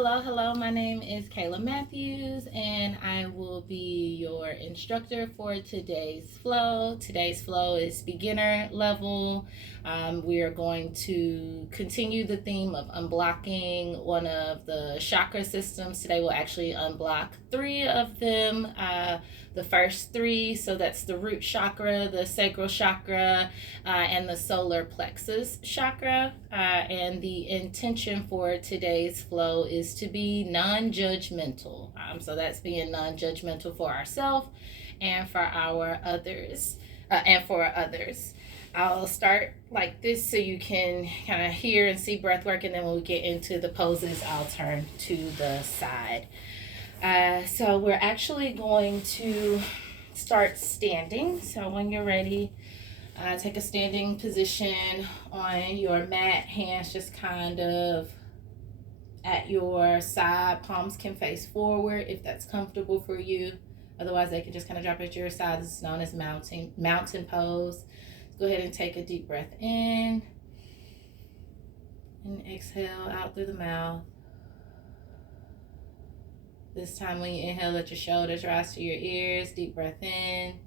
Hello. My name is Kayla Matthews, and I will be your instructor for today's flow. Today's flow is beginner level. We are going to continue the theme of unblocking one of the chakra systems. Today we'll actually unblock 3 of them. The first 3, so that's the root chakra, the sacral chakra, and the solar plexus chakra. And the intention for today's flow is to be non-judgmental. So that's being non-judgmental for ourselves and for our others, I'll start like this so you can kind of hear and see breath work, and then when we get into the poses, I'll turn to the side. So we're actually going to start standing. So when you're ready, take a standing position on your mat. Hands just kind of at your side. Palms can face forward if that's comfortable for you. Otherwise, they can just kind of drop at your side. This is known as mountain pose. Go ahead and take a deep breath in and exhale out through the mouth. This time when you inhale, let your shoulders rise to your ears. Deep breath in.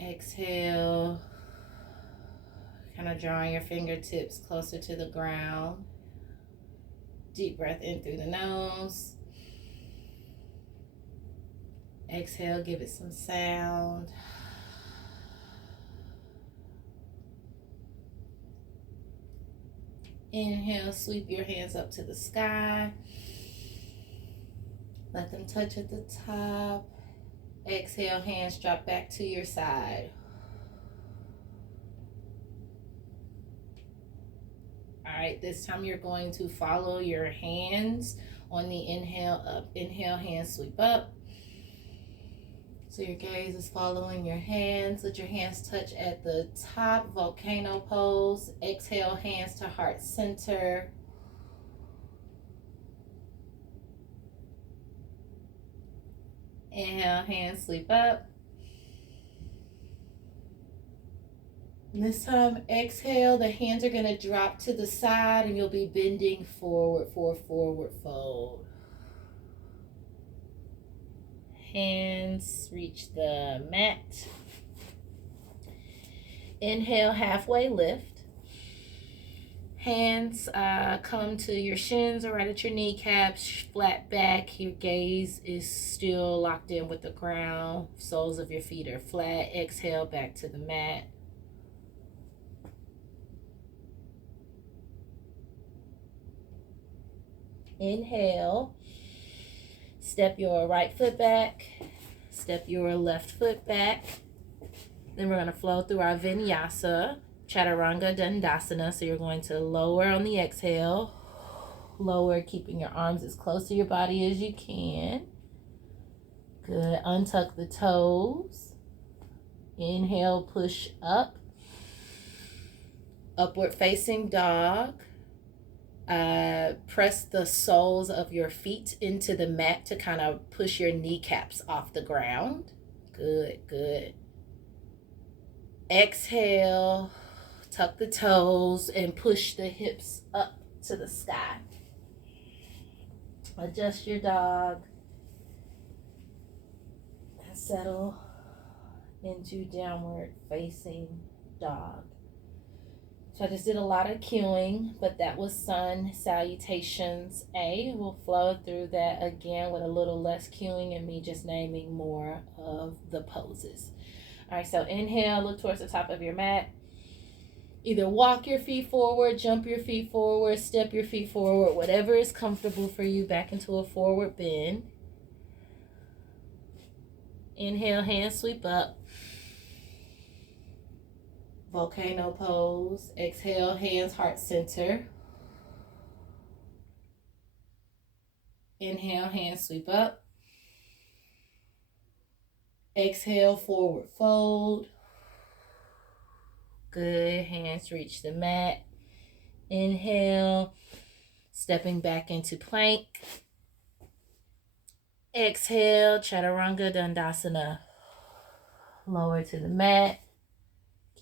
Exhale. Kind of drawing your fingertips closer to the ground. Deep breath in through the nose. Exhale, give it some sound. Inhale, sweep your hands up to the sky. Let them touch at the top. Exhale, hands drop back to your side. All right, this time you're going to follow your hands on the inhale up. Inhale, hands sweep up. So your gaze is following your hands. Let your hands touch at the top, volcano pose. Exhale, hands to heart center. Inhale, hands sweep up. This time, exhale, the hands are going to drop to the side and you'll be bending forward for a forward fold. Hands reach the mat. Inhale, halfway lift. Hands come to your shins or right at your kneecaps, flat back. Your gaze is still locked in with the ground. Soles of your feet are flat. Exhale, back to the mat. Inhale. Step your right foot back. Step your left foot back. Then we're going to flow through our vinyasa, chaturanga dandasana. So you're going to lower on the exhale. Lower, keeping your arms as close to your body as you can. Good. Untuck the toes. Inhale, push up. Upward facing dog. Press the soles of your feet into the mat to kind of push your kneecaps off the ground. Good. Exhale, tuck the toes and push the hips up to the sky. Adjust your dog and settle into downward facing dog. So I just did a lot of cueing, but that was sun salutations A. We'll flow through that again with a little less cueing and me just naming more of the poses. All right, so inhale, look towards the top of your mat. Either walk your feet forward, jump your feet forward, step your feet forward, whatever is comfortable for you, back into a forward bend. Inhale, hands sweep up. Volcano pose. Exhale, hands heart center. Inhale, hands sweep up. Exhale, forward fold. Good. Hands reach the mat. Inhale, stepping back into plank. Exhale, chaturanga dandasana. Lower to the mat.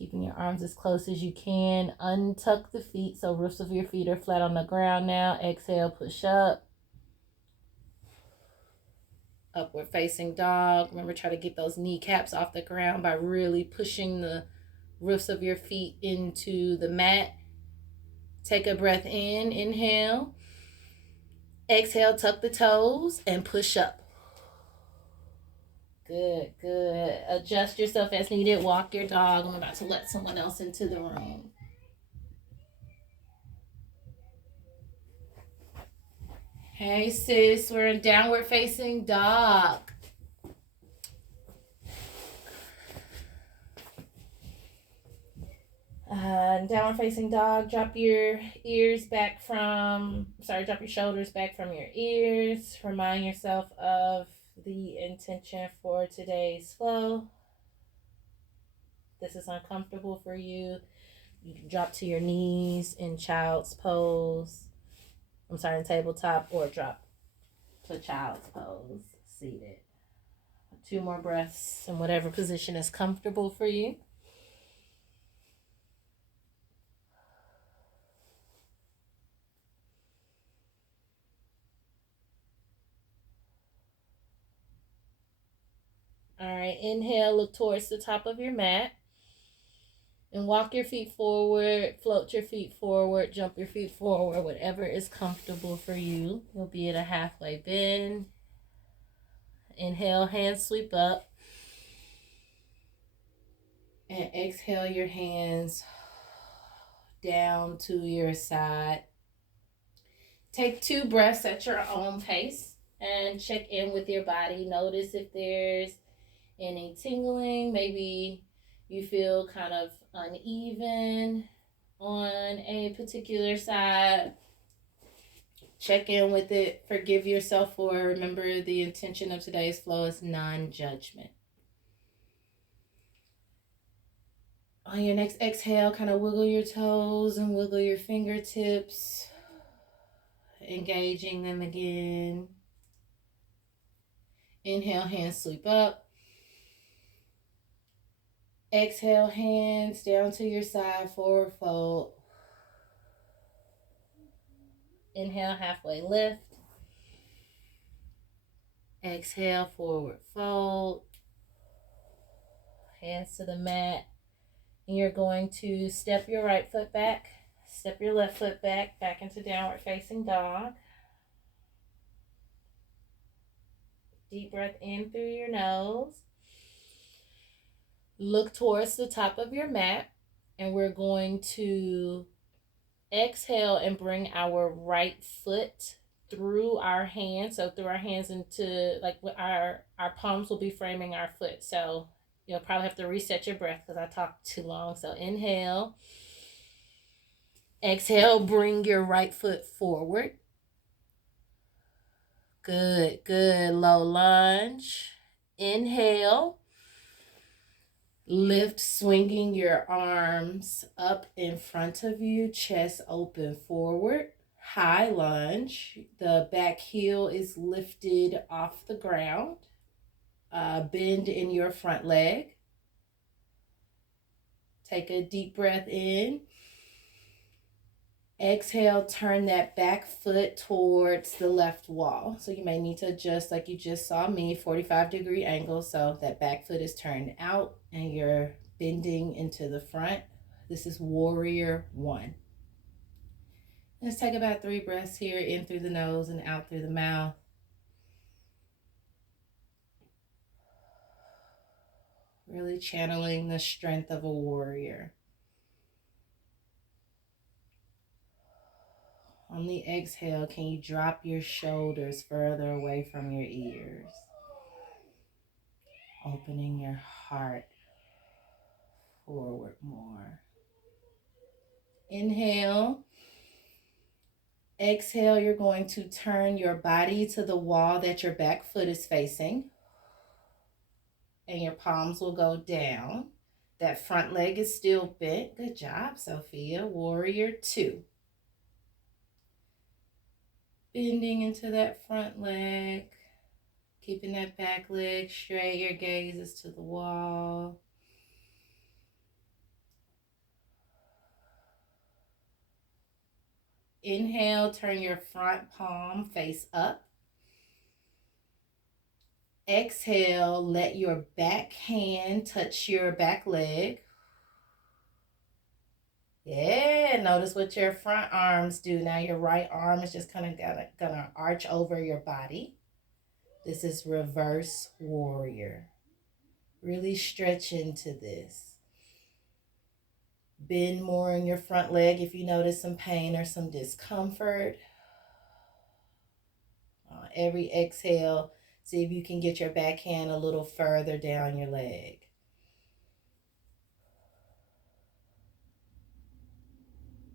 Keeping your arms as close as you can. Untuck the feet so roofs of your feet are flat on the ground now. Exhale, push up. Upward facing dog. Remember, try to get those kneecaps off the ground by really pushing the roofs of your feet into the mat. Take a breath in. Inhale. Exhale, tuck the toes and push up. Good, good. Adjust yourself as needed. Walk your dog. I'm about to let someone else into the room. Hey sis, we're in downward facing dog. Downward facing dog, drop your shoulders back from your ears. Remind yourself of the intention for today's flow. This is uncomfortable for you. You can drop to your knees in child's pose. In tabletop, or drop to child's pose, seated. 2 more breaths in whatever position is comfortable for you. All right, inhale, look towards the top of your mat. And walk your feet forward, float your feet forward, jump your feet forward, whatever is comfortable for you. You'll be at a halfway bend. Inhale, hands sweep up. And exhale your hands down to your side. Take 2 breaths at your own pace and check in with your body. Notice if there's any tingling. Maybe you feel kind of uneven on a particular side. Check in with it. Forgive yourself for it. Remember, the intention of today's flow is non-judgment. On your next exhale, kind of wiggle your toes and wiggle your fingertips, engaging them again. Inhale, hands sweep up. Exhale, hands down to your side, forward fold. Inhale, halfway lift. Exhale, forward fold. Hands to the mat. And you're going to step your right foot back, step your left foot back into downward facing dog. Deep breath in through your nose. Look towards the top of your mat, and we're going to exhale and bring our right foot through our hands. So through our hands into, like, our palms will be framing our foot. So you'll probably have to reset your breath because I talked too long. So inhale. Exhale, bring your right foot forward. Good, good. Low lunge. Inhale. Lift, swinging your arms up in front of you, chest open forward. High lunge. The back heel is lifted off the ground. Bend in your front leg. Take a deep breath in. Exhale, turn that back foot towards the left wall. So you may need to adjust, like you just saw me, 45-degree angle. So that back foot is turned out and you're bending into the front. This is warrior 1. Let's take about 3 breaths here, in through the nose and out through the mouth. Really channeling the strength of a warrior. On the exhale, can you drop your shoulders further away from your ears? Opening your heart forward more. Inhale. Exhale, you're going to turn your body to the wall that your back foot is facing. And your palms will go down. That front leg is still bent. Good job, Sophia. Warrior 2. Bending into that front leg. Keeping that back leg straight. Your gaze is to the wall. Inhale, turn your front palm face up. Exhale, let your back hand touch your back leg. Yeah, notice what your front arms do. Now your right arm is just kind of gonna arch over your body. This is reverse warrior. Really stretch into this. Bend more in your front leg if you notice some pain or some discomfort. Every exhale, see if you can get your back hand a little further down your leg.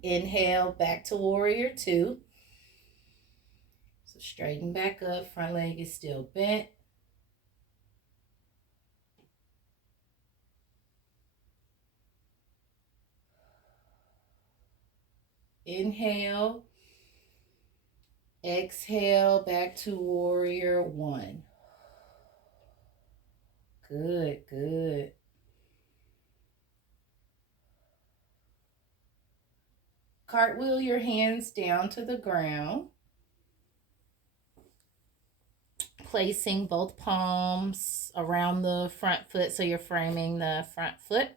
Inhale, back to warrior two. So straighten back up, front leg is still bent. Inhale. Exhale, back to warrior one. Good, good. Cartwheel your hands down to the ground. Placing both palms around the front foot so you're framing the front foot.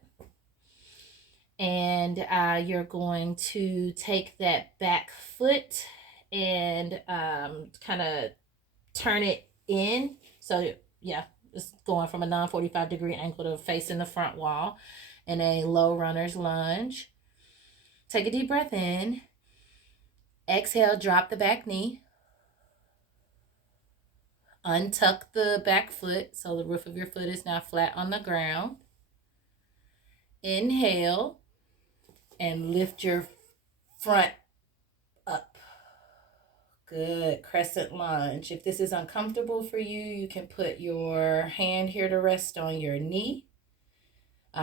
And you're going to take that back foot and kind of turn it in. So yeah, it's going from a non-45-degree angle to facing the front wall in a low runner's lunge. Take a deep breath in. Exhale, drop the back knee. Untuck the back foot so the roof of your foot is now flat on the ground. Inhale and lift your front up. Good. Crescent lunge. If this is uncomfortable for you, you can put your hand here to rest on your knee.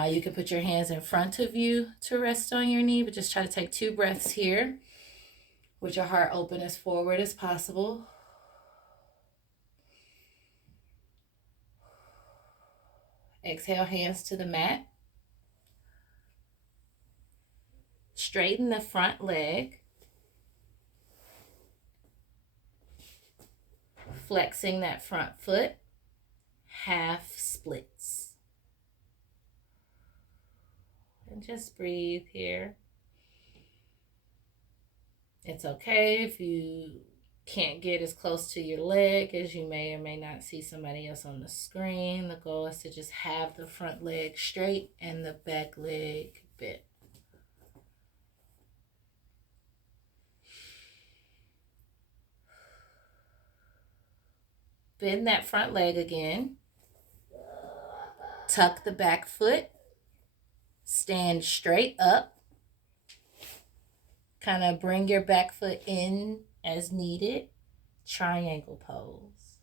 You can put your hands in front of you to rest on your knee, but just try to take 2 breaths here with your heart open as forward as possible. Exhale, hands to the mat. Straighten the front leg. Flexing that front foot. Half splits. And just breathe here. It's okay if you can't get as close to your leg as you may or may not see somebody else on the screen. The goal is to just have the front leg straight and the back leg bent. Bend that front leg again. Tuck the back foot. Stand straight up. Kind of bring your back foot in as needed. Triangle pose.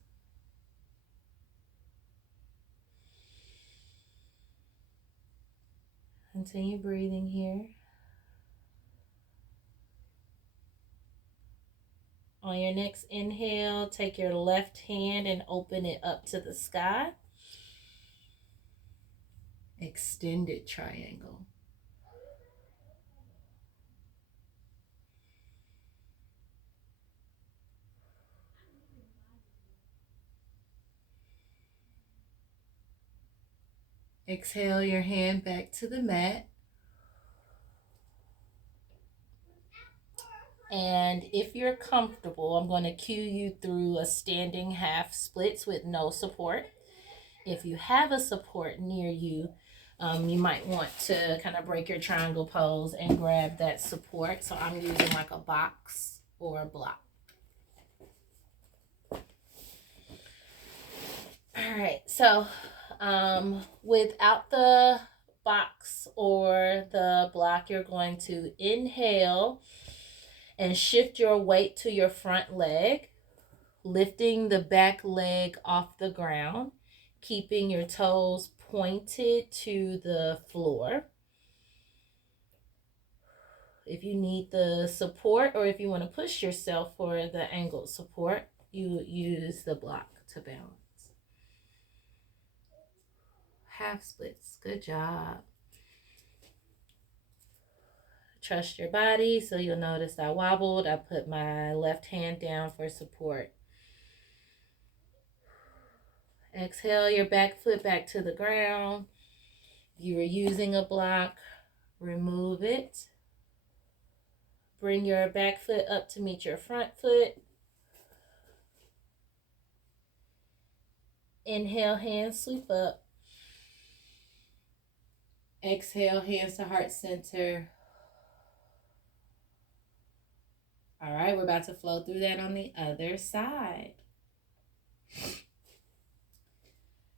Continue breathing here. On your next inhale, take your left hand and open it up to the sky. Extended triangle. Exhale your hand back to the mat. And if you're comfortable, I'm going to cue you through a standing half splits with no support. If you have a support near you, you might want to kind of break your triangle pose and grab that support. So I'm using like a box or a block. All right, so without the box or the block, you're going to inhale and shift your weight to your front leg, lifting the back leg off the ground, keeping your toes pointed to the floor. If you need the support or if you want to push yourself for the angled support, you use the block to balance. Half splits. Good job. Trust your body. So you'll notice I wobbled. I put my left hand down for support. Exhale your back foot back to the ground. If you were using a block, remove it. Bring your back foot up to meet your front foot. Inhale, hands sweep up. Exhale, hands to heart center. All right, we're about to flow through that on the other side.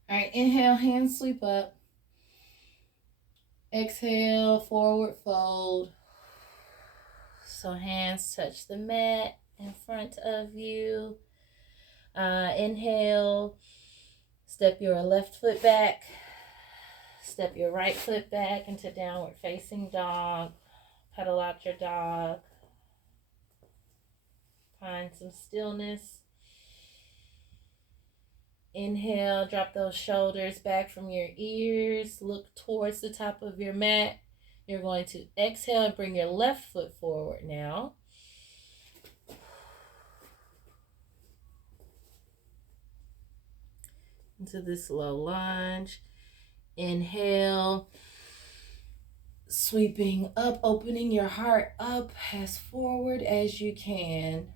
All right, inhale, hands sweep up. Exhale, forward fold. So hands touch the mat in front of you. Inhale, step your left foot back. Step your right foot back into downward facing dog. Pedal out your dog. Find some stillness. Inhale, drop those shoulders back from your ears. Look towards the top of your mat. You're going to exhale and bring your left foot forward now. Into this low lunge. Inhale. Sweeping up, opening your heart up as forward as you can.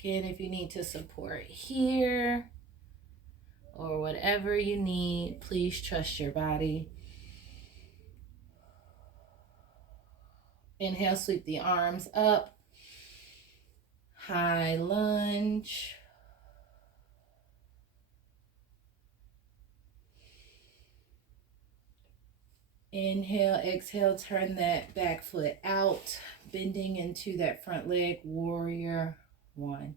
Again, if you need to support here or whatever you need, please trust your body. Inhale, sweep the arms up. High lunge. Inhale, exhale, turn that back foot out, bending into that front leg, warrior one.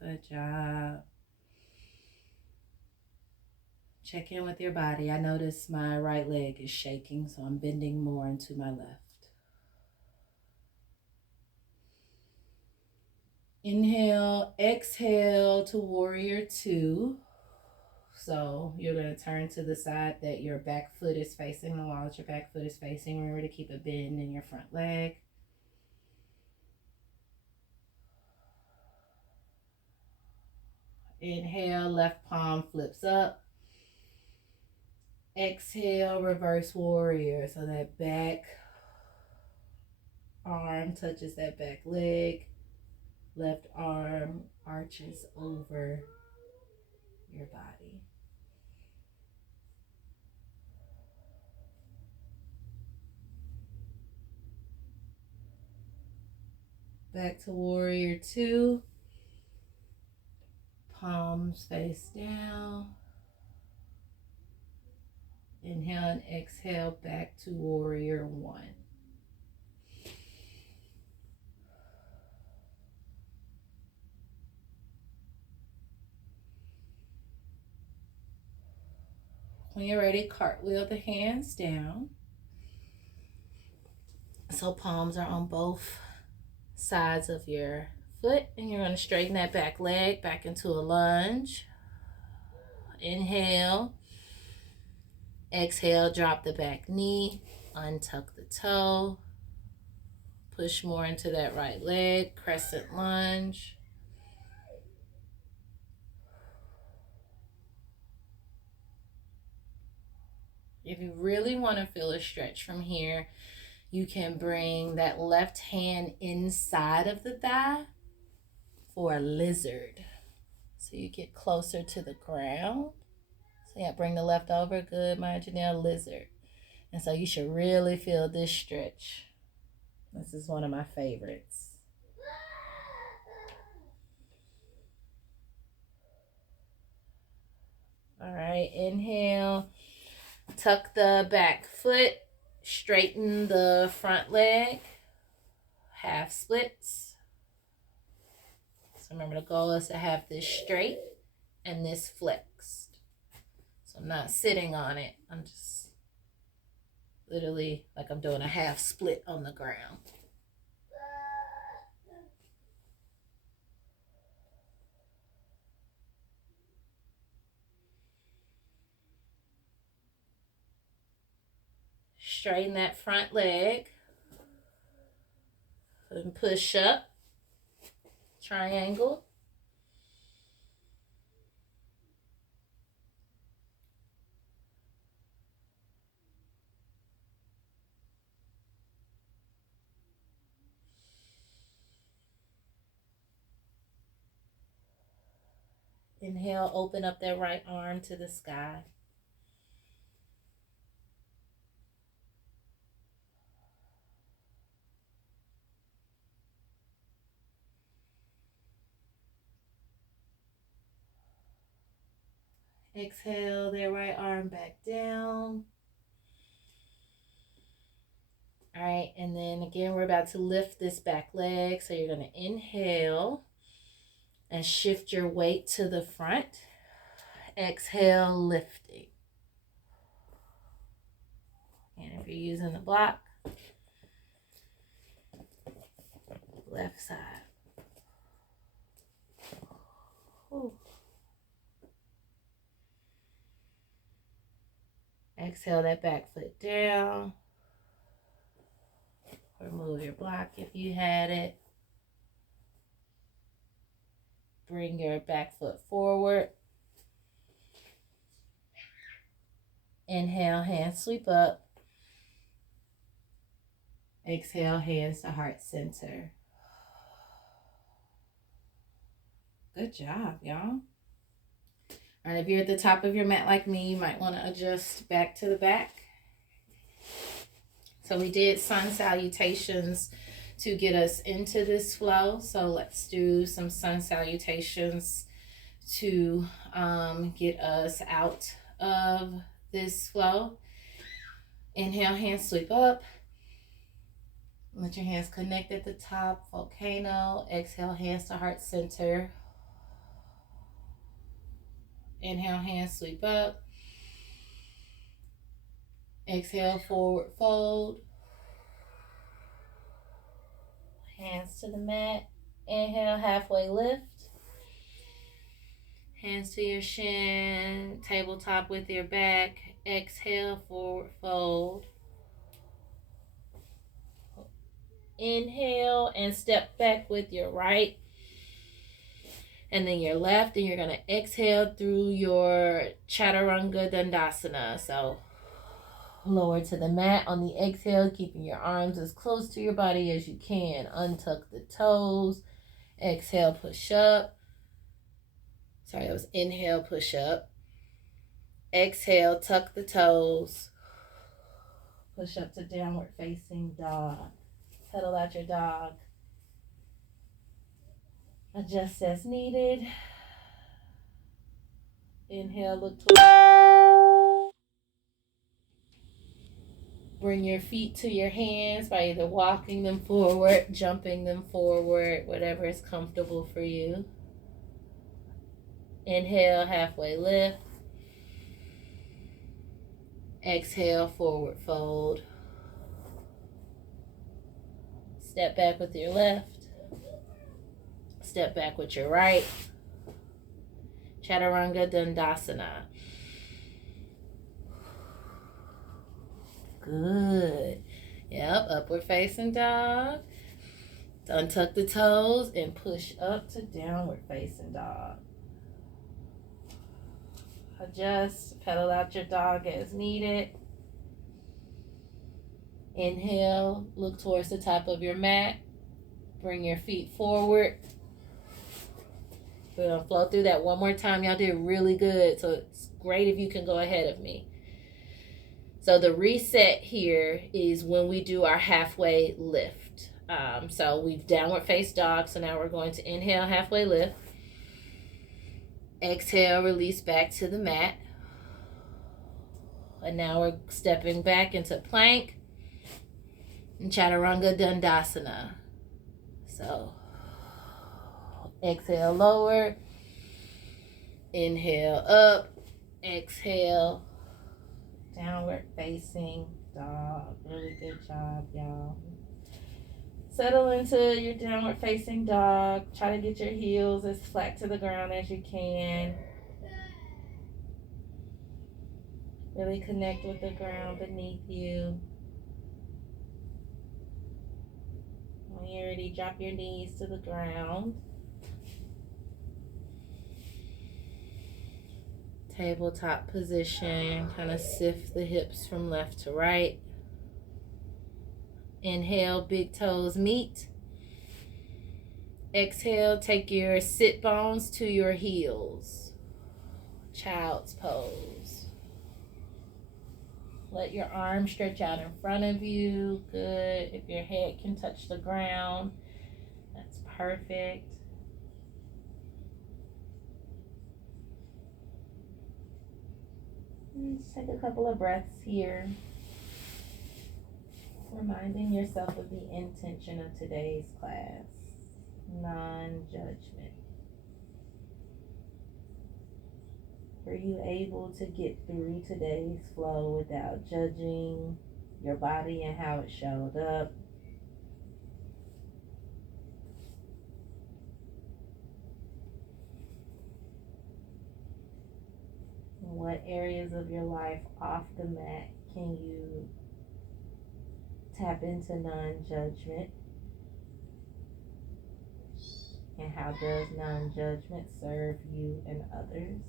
Good job. Check in with your body. I notice my right leg is shaking, so I'm bending more into my left. Inhale, exhale to warrior two. So you're going to turn to the side that your back foot is facing, the wall that your back foot is facing. Remember to keep a bend in your front leg. Inhale, left palm flips up. Exhale, reverse warrior. So that back arm touches that back leg. Left arm arches over your body. Back to warrior two. Palms face down. Inhale and exhale back to warrior one. When you're ready, cartwheel the hands down. So palms are on both sides of your foot, and you're going to straighten that back leg back into a lunge. Inhale. Exhale, drop the back knee, untuck the toe. Push more into that right leg, crescent lunge. If you really want to feel a stretch from here, you can bring that left hand inside of the thigh for a lizard. So you get closer to the ground. So yeah, bring the left over. Good, Janelle, lizard. And so you should really feel this stretch. This is one of my favorites. All right, inhale. Tuck the back foot. Straighten the front leg. Half splits. So remember, the goal is to have this straight and this flexed. So I'm not sitting on it. I'm just literally like I'm doing a half split on the ground. Straighten that front leg. And push up. Triangle. Inhale, open up that right arm to the sky. Exhale, that right arm back down. All right, and then again, we're about to lift this back leg. So you're going to inhale and shift your weight to the front. Exhale, lifting. And if you're using the block, left side. Ooh. Exhale that back foot down. Remove your block if you had it. Bring your back foot forward. Inhale, hands sweep up. Exhale, hands to heart center. Good job, y'all. All right, if you're at the top of your mat like me, you might want to adjust back to the back. So we did sun salutations to get us into this flow. So let's do some sun salutations to get us out of this flow. Inhale, hands sweep up. Let your hands connect at the top, volcano. Exhale, hands to heart center. Inhale, hands sweep up. Exhale, forward fold. Hands to the mat. Inhale, halfway lift. Hands to your shin, tabletop with your back. Exhale, forward fold. Inhale and step back with your right. And then your left, and you're going to exhale through your chaturanga dandasana. So lower to the mat on the exhale, keeping your arms as close to your body as you can. Untuck the toes. Exhale, push up. Sorry, that was inhale, push up. Exhale, tuck the toes. Push up to downward facing dog. Pedal out your dog. Adjust as needed. Inhale, look towards. Bring your feet to your hands by either walking them forward, jumping them forward, whatever is comfortable for you. Inhale, halfway lift. Exhale, forward fold. Step back with your left. Step back with your right. Chaturanga Dandasana. Good. Yep, upward facing dog. Untuck the toes and push up to downward facing dog. Adjust, pedal out your dog as needed. Inhale, look towards the top of your mat. Bring your feet forward. We're going to flow through that one more time. Y'all did really good, so it's great if you can go ahead of me. So the reset here is when we do our halfway lift. So we've downward face dog, so now we're going to inhale, halfway lift. Exhale, release back to the mat. And now we're stepping back into plank and chaturanga dandasana. So exhale, lower. Inhale, up. Exhale, downward facing dog. Really good job, y'all. Settle into your downward facing dog. Try to get your heels as flat to the ground as you can. Really connect with the ground beneath you. ready, drop your knees to the ground. Tabletop position, kind of sift the hips from left to right. Inhale, big toes meet. Exhale, take your sit bones to your heels. Child's pose. Let your arms stretch out in front of you. Good. If your head can touch the ground, that's perfect. And just take a couple of breaths here. Reminding yourself of the intention of today's class. Non-judgment. Were you able to get through today's flow without judging your body and how it showed up? What areas of your life off the mat can you tap into non-judgment? And how does non-judgment serve you and others?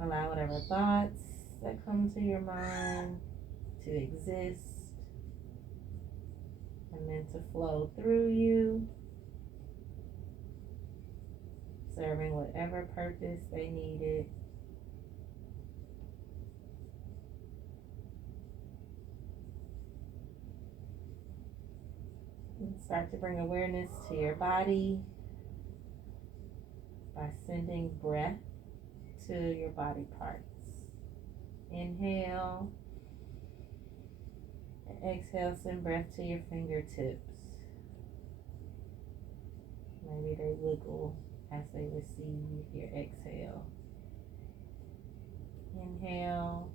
Allow whatever thoughts that come to your mind to exist and then to flow through you, serving whatever purpose they needed. And start to bring awareness to your body by sending breath to your body parts. Inhale. And exhale, send breath to your fingertips. Maybe they wiggle as they receive your exhale. Inhale.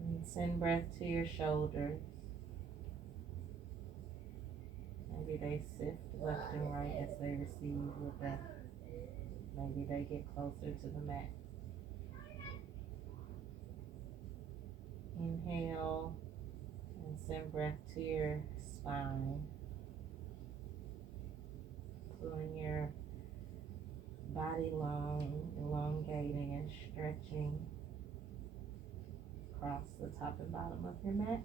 And send breath to your shoulders. Maybe they sift left and right as they receive your breath. Maybe they get closer to the mat. Inhale and send breath to your spine. Pulling your body long, elongating and stretching across the top and bottom of your mat.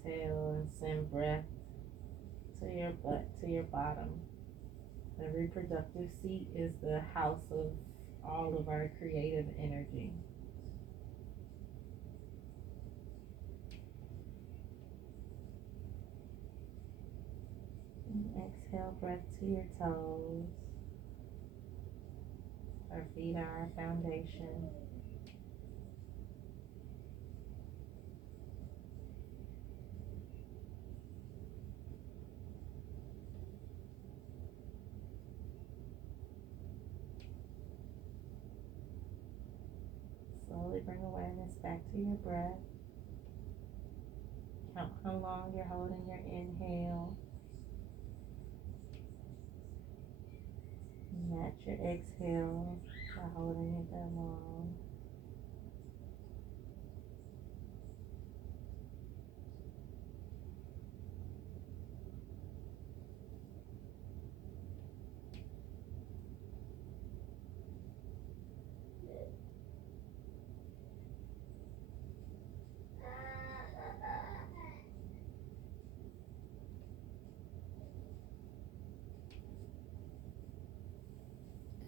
Exhale and send breath to your butt, to your bottom. The reproductive seat is the house of all of our creative energy. And exhale, breath to your toes. Our feet are our foundation. Slowly bring awareness back to your breath. Count how long you're holding your inhale. Match your exhale by holding it that long.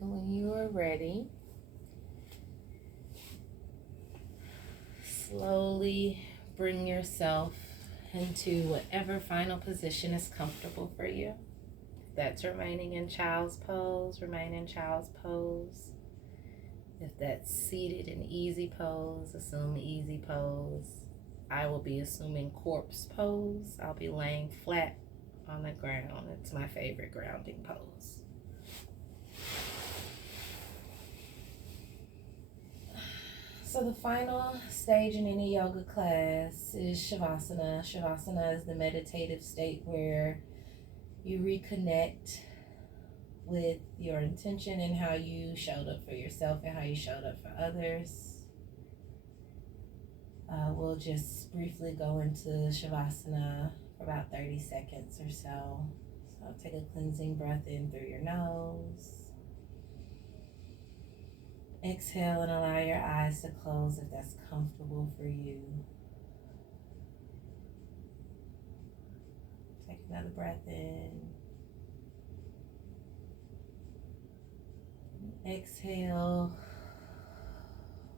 And when you are ready, slowly bring yourself into whatever final position is comfortable for you. If that's remaining in child's pose, remain in child's pose. If that's seated in easy pose, assume easy pose. I will be assuming corpse pose. I'll be laying flat on the ground. It's my favorite grounding pose. So the final stage in any yoga class is shavasana. Shavasana is the meditative state where you reconnect with your intention and how you showed up for yourself and how you showed up for others. We'll just briefly go into shavasana for about 30 seconds or so. So take a cleansing breath in through your nose. Exhale and allow your eyes to close if that's comfortable for you. Take another breath in. Exhale,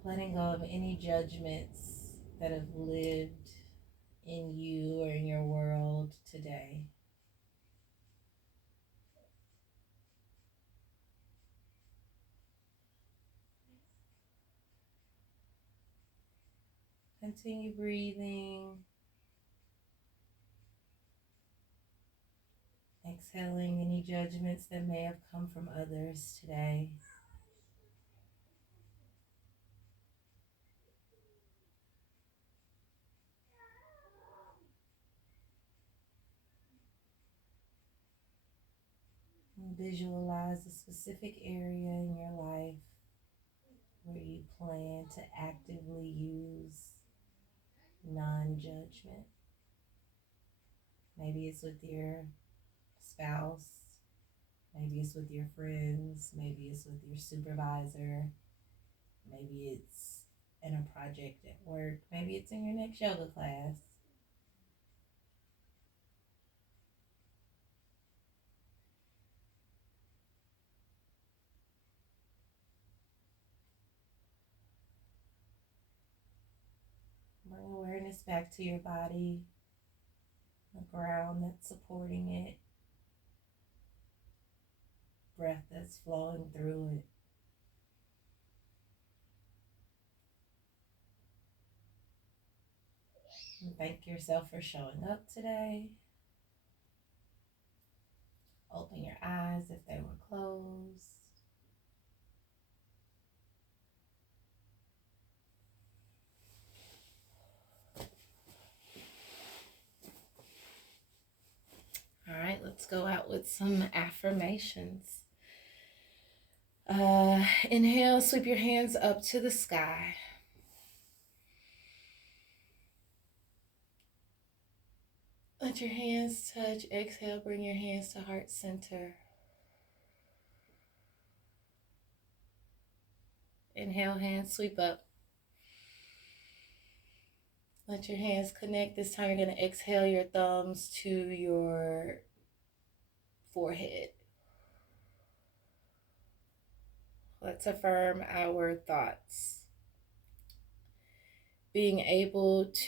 letting go of any judgments that have lived in you or in your world today. Continue breathing. Exhaling any judgments that may have come from others today. And visualize a specific area in your life where you plan to actively use non-judgment. Maybe it's with your spouse, maybe it's with your friends, maybe it's with your supervisor, maybe it's in a project at work, maybe it's in your next yoga class. Bring awareness back to your body, the ground that's supporting it, breath that's flowing through it. And thank yourself for showing up today. Open your eyes if they were closed. All right, let's go out with some affirmations. Inhale, sweep your hands up to the sky. Let your hands touch. Exhale, bring your hands to heart center. Inhale, hands sweep up. Let your hands connect. This time you're going to exhale your thumbs to your forehead. Let's affirm our thoughts. Being able